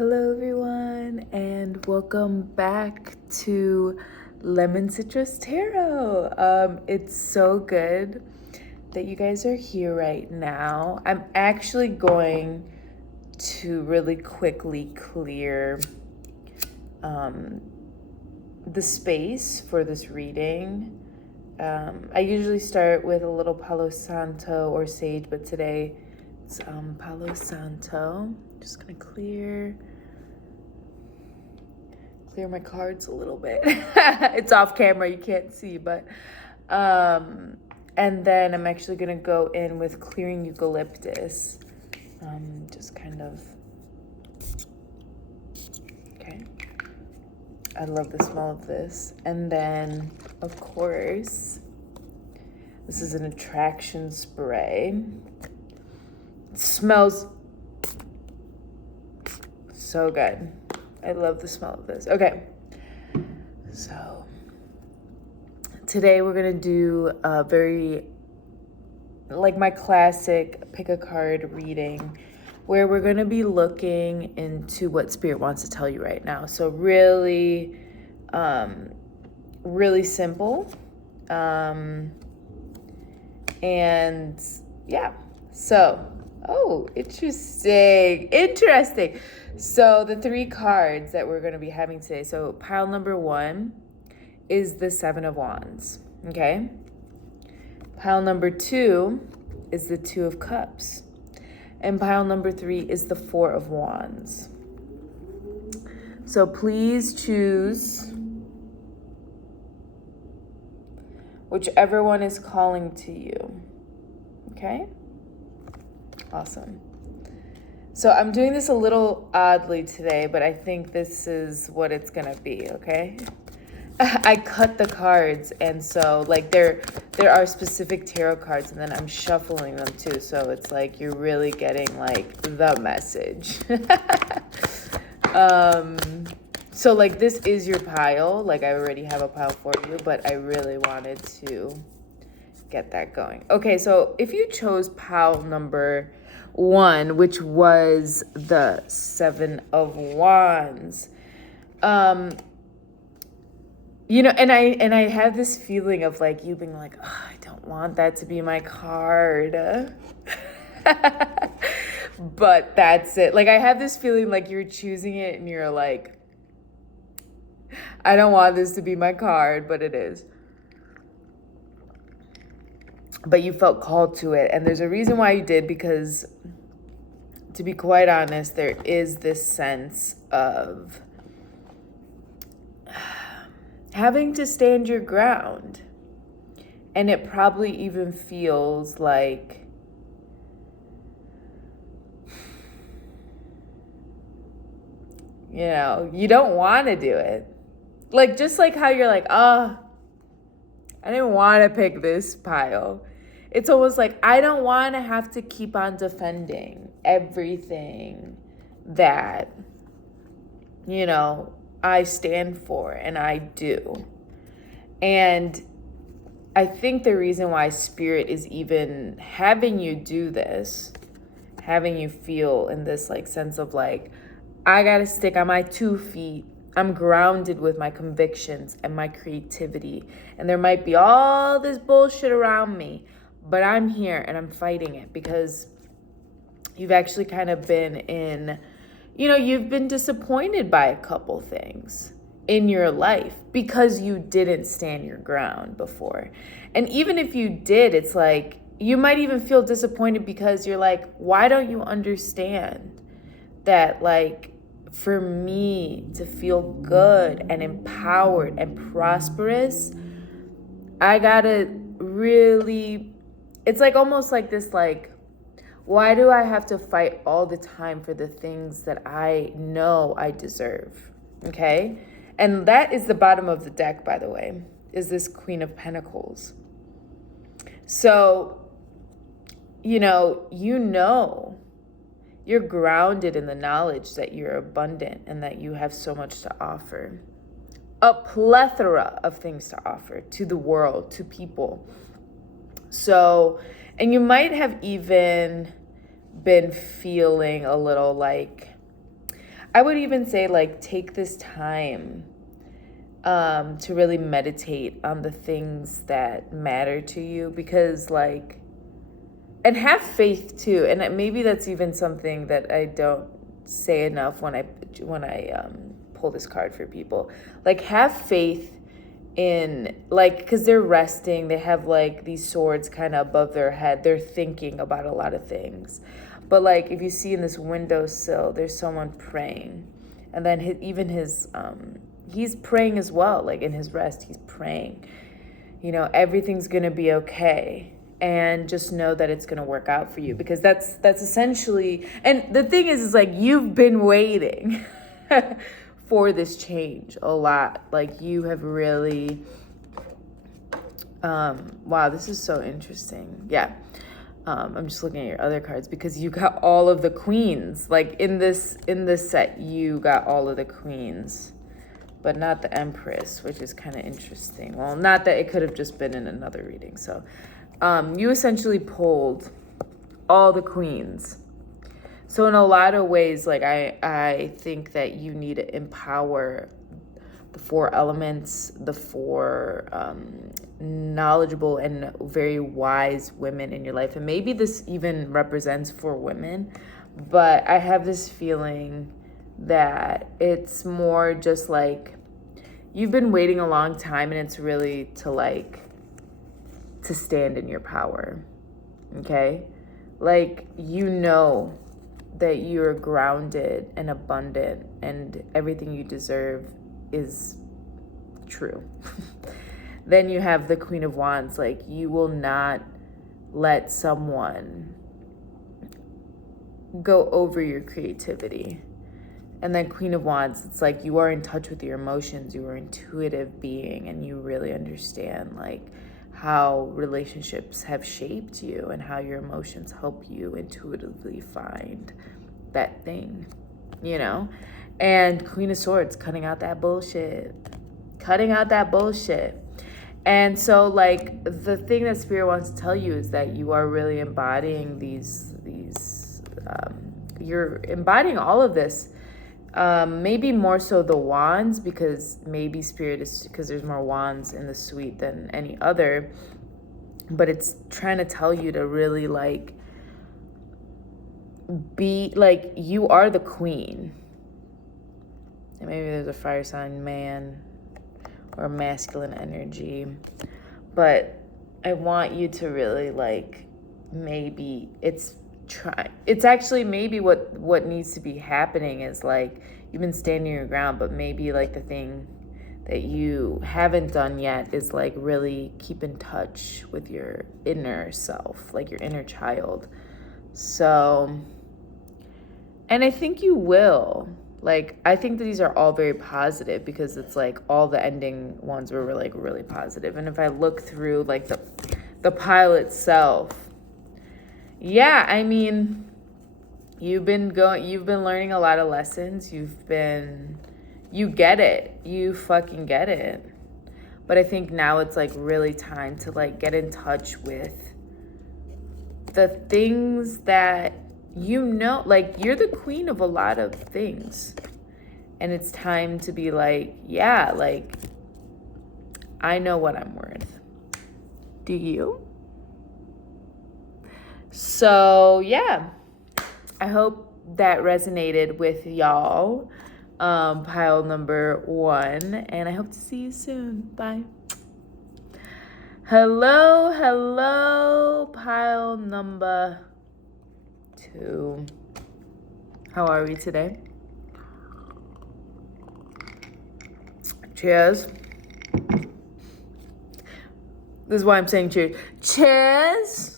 Hello, everyone, and welcome back to Lemon Citrus Tarot. It's so good that you guys are here right now. I'm actually going to really quickly clear the space for this reading. I usually start with a little Palo Santo or sage, but today it's Palo Santo. Just gonna clear my cards a little bit. It's off camera, you can't see, but and then I'm actually gonna go in with clearing eucalyptus. Just kind of, okay. I love the smell of this. And then, of course, this is an attraction spray. It smells so good. I love the smell of this. Okay, so today we're gonna do a very, like my classic pick a card reading, where we're gonna be looking into what Spirit wants to tell you right now. So really, really simple. And yeah, so, oh, interesting. So the three cards that we're going to be having today. So pile number 1 is the 7 of Wands, okay? Pile number 2 is the 2 of Cups. And pile number 3 is the 4 of Wands. So please choose whichever one is calling to you, okay? Awesome. So I'm doing this a little oddly today, but I think this is what it's gonna be, okay? I cut the cards, and so like there are specific tarot cards, and then I'm shuffling them too, so it's like you're really getting like the message. So like this is your pile, like I already have a pile for you, but I really wanted to get that going. Okay, so if you chose pile number 1, which was the 7 of Wands, you know, and I have this feeling of like you being like, oh, I don't want that to be my card. But that's it. Like I have this feeling like you're choosing it and you're like, I don't want this to be my card, but it is. But you felt called to it, and there's a reason why you did, because to be quite honest, there is this sense of having to stand your ground, and it probably even feels like you don't want to do it, like just like how you're like, oh, I didn't want to pick this pile. It's almost like I don't want to have to keep on defending everything that, I stand for and I do. And I think the reason why Spirit is even having you do this, having you feel in this like sense of like, I got to stick on my 2 feet. I'm grounded with my convictions and my creativity. And there might be all this bullshit around me, but I'm here and I'm fighting it, because you've actually kind of been in, you've been disappointed by a couple things in your life because you didn't stand your ground before. And even if you did, it's like, you might even feel disappointed because you're like, why don't you understand that, like, for me to feel good and empowered and prosperous, I gotta really, it's like almost like this, like, why do I have to fight all the time for the things that I know I deserve? Okay? And that is the bottom of the deck, by the way, is this Queen of Pentacles. So, you're grounded in the knowledge that you're abundant and that you have so much to offer. A plethora of things to offer to the world, to people. So, and you might have even been feeling a little like, I would even say, like, take this time to really meditate on the things that matter to you, because, like, and have faith too. And maybe that's even something that I don't say enough when I pull this card for people. Like, have faith in, like, because they're resting, they have like these swords kind of above their head, they're thinking about a lot of things. But like, if you see in this windowsill, there's someone praying, and then he's praying as well. Like, in his rest, he's praying, everything's gonna be okay, and just know that it's gonna work out for you, because that's essentially. And the thing is like, you've been waiting for this change a lot. Like, you have really, wow, this is so interesting. Yeah. I'm just looking at your other cards, because you got all of the queens. Like, in this set, you got all of the queens, but not the Empress, which is kind of interesting. Well, not that it could have just been in another reading. So, you essentially pulled all the queens. So in a lot of ways, like, I think that you need to empower the 4 elements, the 4 knowledgeable and very wise women in your life. And maybe this even represents 4 women, but I have this feeling that it's more just like, you've been waiting a long time, and it's really to stand in your power. Okay? Like, that you're grounded and abundant, and everything you deserve is true. Then you have the Queen of Wands. Like, you will not let someone go over your creativity. And then Queen of Wands, it's like, you are in touch with your emotions, you are an intuitive being, and you really understand, like, how relationships have shaped you and how your emotions help you intuitively find that thing, And Queen of Swords, cutting out that bullshit. And so, like, the thing that Spirit wants to tell you is that you are really embodying you're embodying all of this. Maybe more so the wands, because maybe Spirit is, because there's more wands in the suite than any other, but it's trying to tell you to really, like, be like, you are the queen. And maybe there's a fire sign man or masculine energy, but I want you to really, like, maybe it's actually maybe what needs to be happening is, like, you've been standing your ground, but maybe, like, the thing that you haven't done yet is, like, really keep in touch with your inner self, like your inner child. So, and I think you will. Like, I think that these are all very positive, because it's like all the ending ones were like really positive. And if I look through, like, the pile itself, yeah, I mean, you've been learning a lot of lessons. You get it. You fucking get it. But I think now it's, like, really time to, like, get in touch with the things that, like, you're the queen of a lot of things. And it's time to be like, yeah, like, I know what I'm worth. Do you? So, yeah, I hope that resonated with y'all. Pile number 1, and I hope to see you soon. Bye. Hello, pile number 2. How are we today? Cheers. This is why I'm saying cheers. Cheers.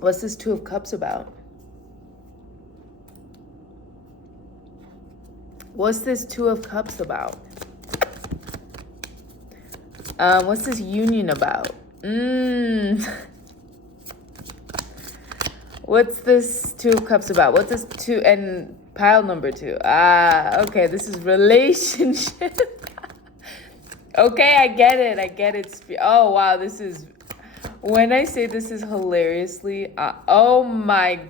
What's this 2 of Cups about? What's this 2 of Cups about? What's this union about? What's this 2 of Cups about? What's this 2 and pile number 2? Okay, this is relationship. Okay, I get it. Oh, wow, this is, when I say this is hilariously, oh my,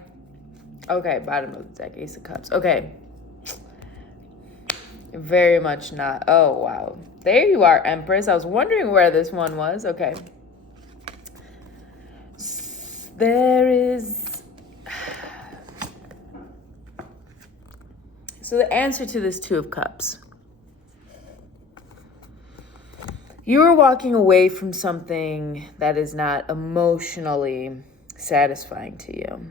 Okay, bottom of the deck, Ace of Cups. Okay. Very much not. Oh, wow. There you are, Empress. I was wondering where this one was. Okay. There is... So the answer to this Two of Cups. You are walking away from something that is not emotionally satisfying to you.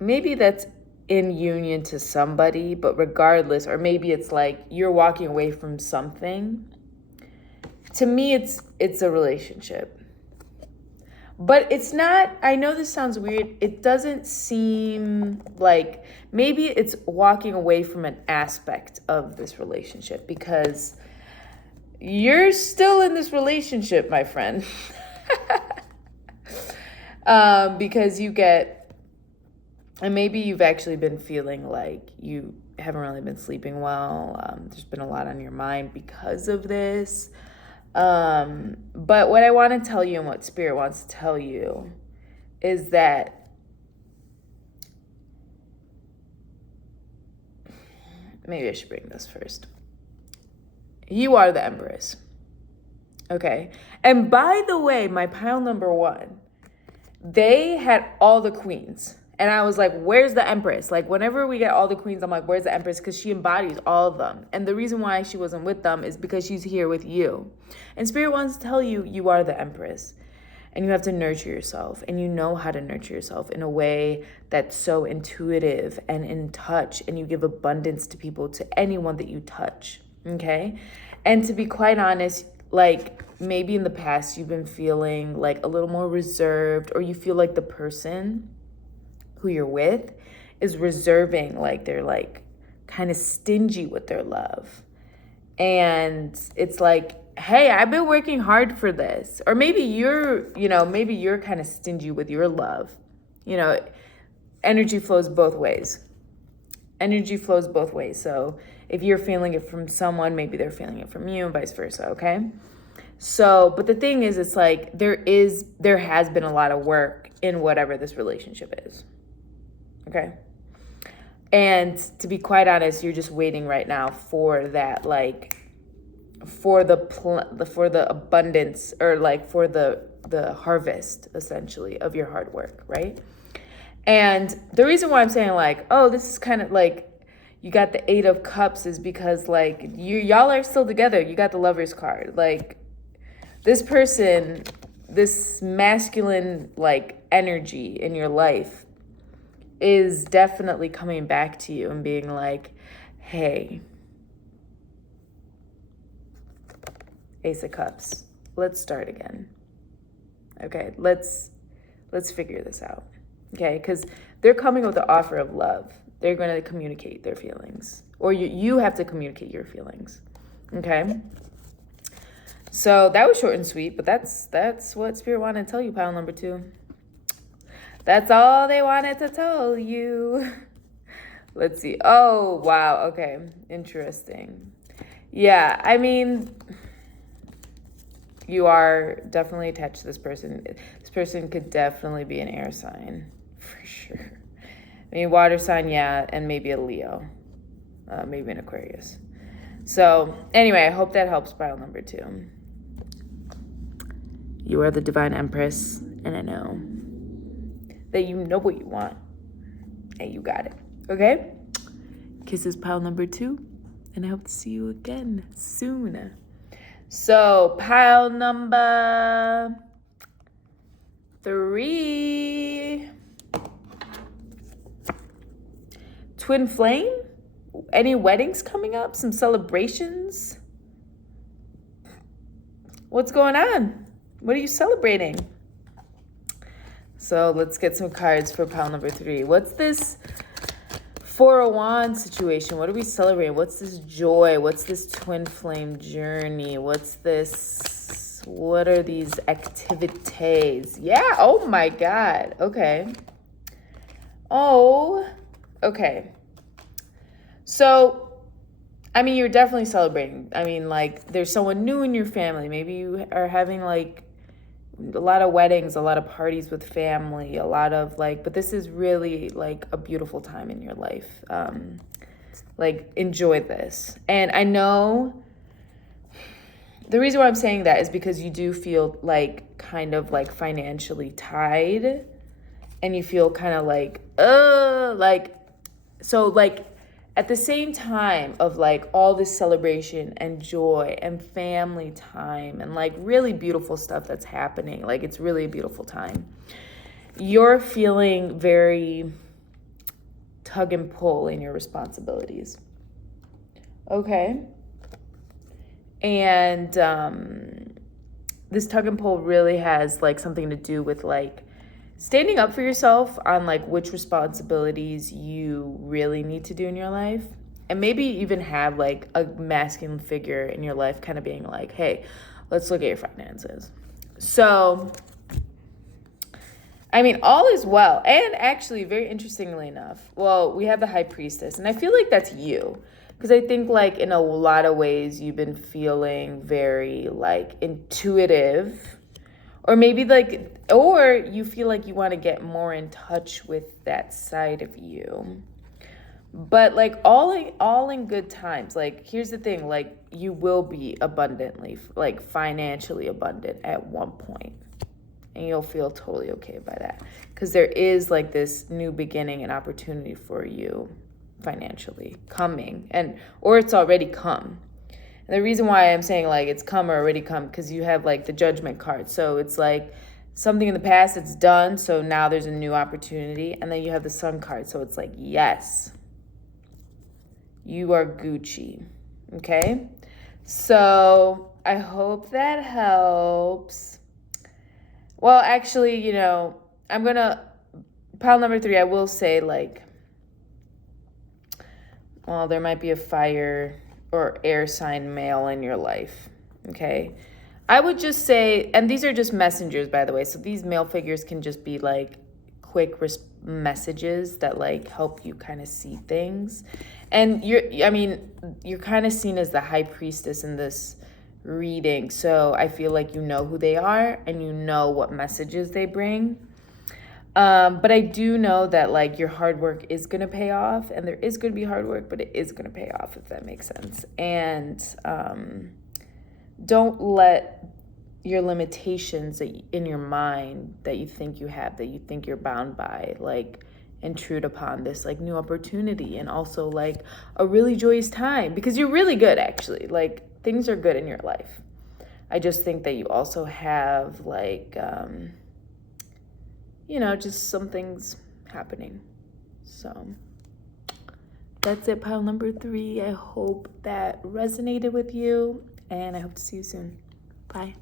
Maybe that's in union to somebody, but regardless, or maybe it's like you're walking away from something. To me, it's a relationship. But it's not, I know this sounds weird. It doesn't seem like, maybe it's walking away from an aspect of this relationship because you're still in this relationship, my friend. Because you get, and maybe you've actually been feeling like you haven't really been sleeping well. There's been a lot on your mind because of this. But what I want to tell you and what Spirit wants to tell you is that maybe I should bring this first. You are the Empress. Okay. And by the way, my pile number 1, they had all the queens. And I was like, where's the Empress? Like, whenever we get all the queens, I'm like, where's the Empress? Because she embodies all of them. And the reason why she wasn't with them is because she's here with you. And Spirit wants to tell you, you are the Empress. And you have to nurture yourself. And you know how to nurture yourself in a way that's so intuitive and in touch. And you give abundance to people, to anyone that you touch. Okay? And to be quite honest, like, maybe in the past you've been feeling like a little more reserved, or you feel like the person who you're with is reserving, like they're like kind of stingy with their love. And it's like, hey, I've been working hard for this. Or maybe you're kind of stingy with your love. Energy flows both ways. Energy flows both ways. So if you're feeling it from someone, maybe they're feeling it from you and vice versa, okay? So, but the thing is, it's like there has been a lot of work in whatever this relationship is. Okay. And to be quite honest, you're just waiting right now for that, like, for the abundance, or like for the harvest, essentially, of your hard work, right? And the reason why I'm saying like, oh, this is kind of like, you got the 8 of Cups is because like y'all are still together. You got the Lover's card. Like, this person, this masculine like energy in your life is definitely coming back to you and being like, hey, Ace of Cups, let's start again. Okay, let's figure this out. Okay, because they're coming with the offer of love. They're going to communicate their feelings, or you have to communicate your feelings. Okay. So that was short and sweet, but that's what Spirit wanted to tell you, pile number 2. That's all they wanted to tell you. Let's see. Oh, wow. Okay. Interesting. Yeah, I mean, you are definitely attached to this person. This person could definitely be an air sign, for sure. I mean, water sign, yeah, and maybe a Leo. Maybe an Aquarius. So, anyway, I hope that helps, pile number 2. You are the Divine Empress, and I know that you know what you want, and you got it, okay? Kisses, pile number 2, and I hope to see you again soon. So, pile number 3. Twin flame? Any weddings coming up? Some celebrations? What's going on? What are you celebrating? So let's get some cards for pile number 3. What's this 4 of Wands situation? What are we celebrating? What's this joy? What's this twin flame journey? What's this? What are these activities? Yeah. Oh my God. Okay. Oh, okay. So, I mean, you're definitely celebrating. I mean, like, there's someone new in your family. Maybe you are having, like, a lot of weddings, a lot of parties with family, a lot of like, but this is really like a beautiful time in your life. Like, enjoy this. And I know the reason why I'm saying that is because you do feel like kind of like financially tied, and you feel kind of like, so like at the same time of like all this celebration and joy and family time and like really beautiful stuff that's happening, like it's really a beautiful time, you're feeling very tug and pull in your responsibilities. Okay? And this tug and pull really has like something to do with like standing up for yourself on like which responsibilities you really need to do in your life, and maybe even have like a masculine figure in your life kind of being like, hey, let's look at your finances. So I mean, all is well. And actually, very interestingly enough, well, we have the high priestess, and I feel like that's you. Because I think like in a lot of ways you've been feeling very like intuitive, or maybe like, or you feel like you want to get more in touch with that side of you. But like all in good times. Like, here's the thing, like you will be abundantly, like financially abundant at one point. And you'll feel totally okay by that. Because there is like this new beginning and opportunity for you financially coming, and or it's already come. And the reason why I'm saying like it's come or already come, because you have like the Judgment card. So it's like something in the past, it's done, so now there's a new opportunity. And then you have the Sun card, so it's like, yes, you are Gucci. Okay, so I hope that helps. Well, actually, you know, I'm gonna, pile number 3, I will say like, well, there might be a fire or air sign male in your life, okay? I would just say, and these are just messengers, by the way, so these male figures can just be like quick messages that like help you kind of see things. And you're kind of seen as the high priestess in this reading, so I feel like you know who they are and you know what messages they bring. But I do know that like your hard work is going to pay off, and there is going to be hard work, but it is going to pay off, if that makes sense. And don't let your limitations in your mind that you think you have, that you think you're bound by, like intrude upon this like new opportunity, and also like a really joyous time, because you're really good, actually. Like, things are good in your life. I just think that you also have like just some things happening. So that's it, pile number 3. I hope that resonated with you, and I hope to see you soon. Bye.